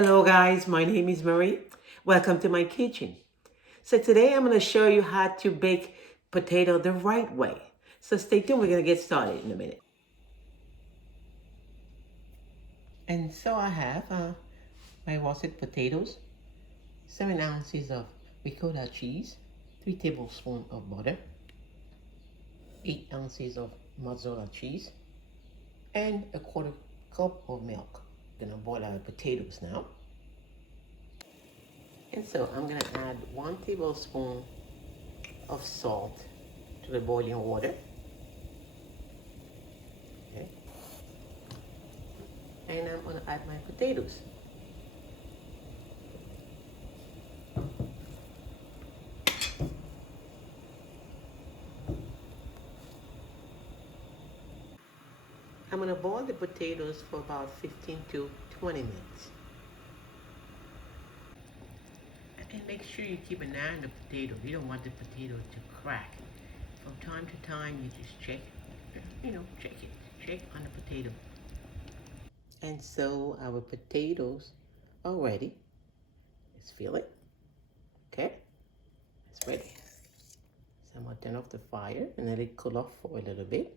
Hello guys, my name is Marie. Welcome to my kitchen. So today I'm going to show you how to bake potato the right way. So stay tuned, we're going to get started in a minute. And so I have my Russet potatoes, 7 ounces of ricotta cheese, 3 tablespoons of butter, 8 ounces of mozzarella cheese, and a quarter cup of milk. I'm going to boil our potatoes now. And so I'm going to add 1 tablespoon of salt to the boiling water. Okay. And I'm going to add my potatoes. I'm going to boil the potatoes for about 15 to 20 minutes. And make sure you keep an eye on the potato. You don't want the potato to crack. From time to time, you just check, check it. Check on the potato. And so our potatoes are ready. Let's feel it. Okay, it's ready. So I'm gonna turn off the fire and let it cool off for a little bit.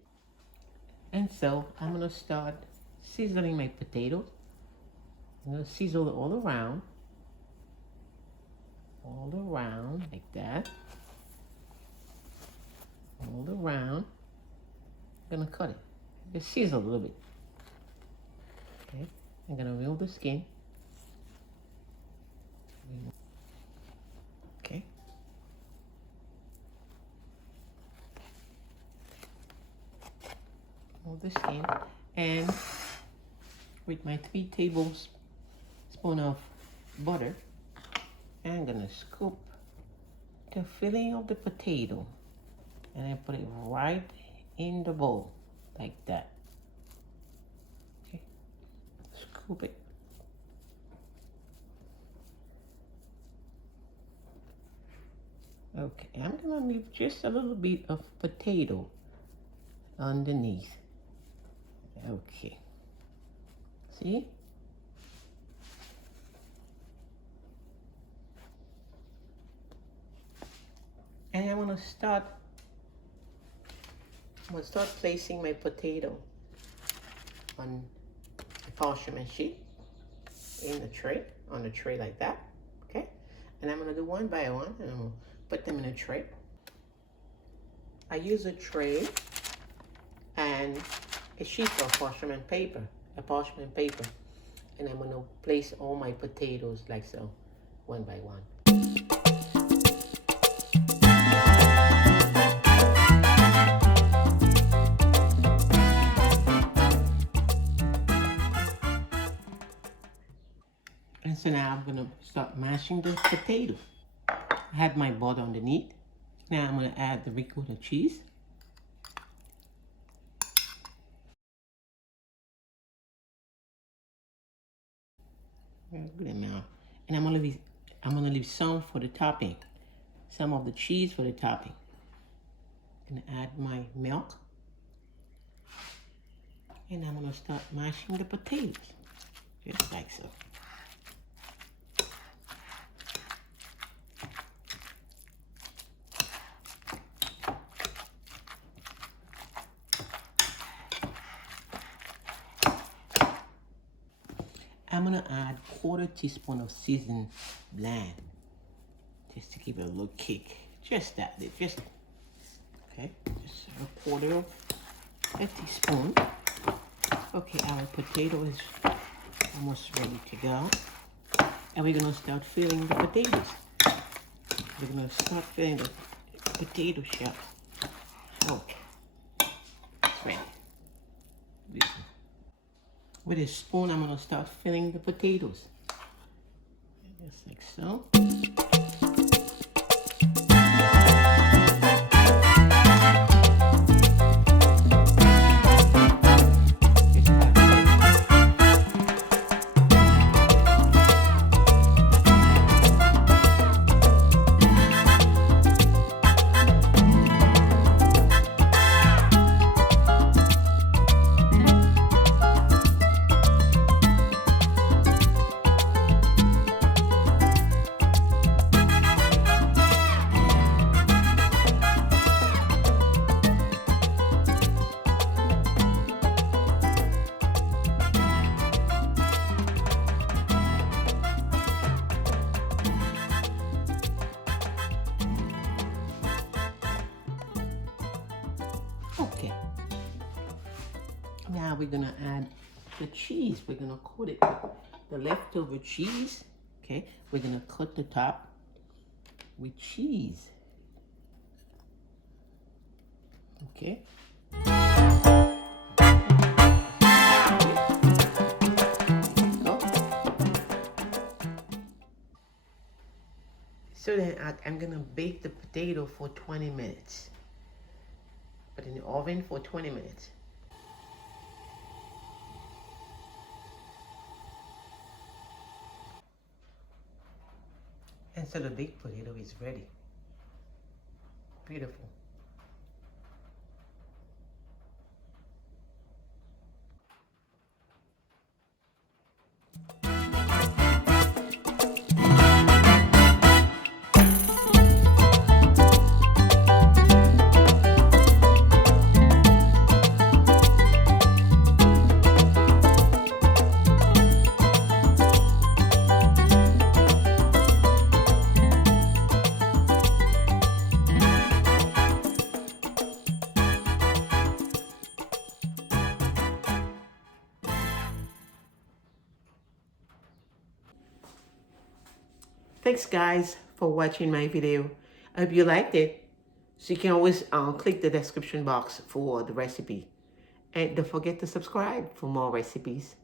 And so I'm gonna start seasoning my potatoes. I'm gonna season it all around like that, all around. I'm gonna cut it, just season a little bit. Okay, I'm gonna remove the skin. Okay. Remove the skin, and with my 3 tablespoons of butter, I'm gonna scoop the filling of the potato and I put it right in the bowl like that. Okay, scoop it. Okay, I'm gonna leave just a little bit of potato underneath. Okay, see? And I'm gonna start placing my potato on a parchment sheet in the tray, on the tray like that, okay? And I'm gonna do one by one, and I'm gonna put them in a tray. I use a tray and a sheet of parchment paper, and I'm gonna place all my potatoes like so, one by one. And so now I'm gonna start mashing the potatoes. I had my butter underneath. Now I'm gonna add the ricotta cheese. Good amount. And I'm gonna leave some for the topping. Some of the cheese for the topping. I'm gonna add my milk. And I'm gonna start mashing the potatoes. Just like so. I'm gonna add 1/4 teaspoon of seasoned bland, just to give it a little kick. Just that, just okay. Just a 1/4 of a teaspoon. Okay, our potato is almost ready to go, and we're gonna start filling the potatoes. We're gonna start filling the potato shell. Okay, it's ready. With a spoon, I'm gonna start filling the potatoes. Just like so. Now we're gonna add the cheese. We're gonna coat it with the leftover cheese. Okay, we're gonna cut the top with cheese. Okay. So then I'm gonna bake the potato for 20 minutes. Put in the oven for 20 minutes. And so the baked potato is ready. Beautiful. Thanks guys for watching my video. I hope you liked it. So you can always click the description box for the recipe. And don't forget to subscribe for more recipes.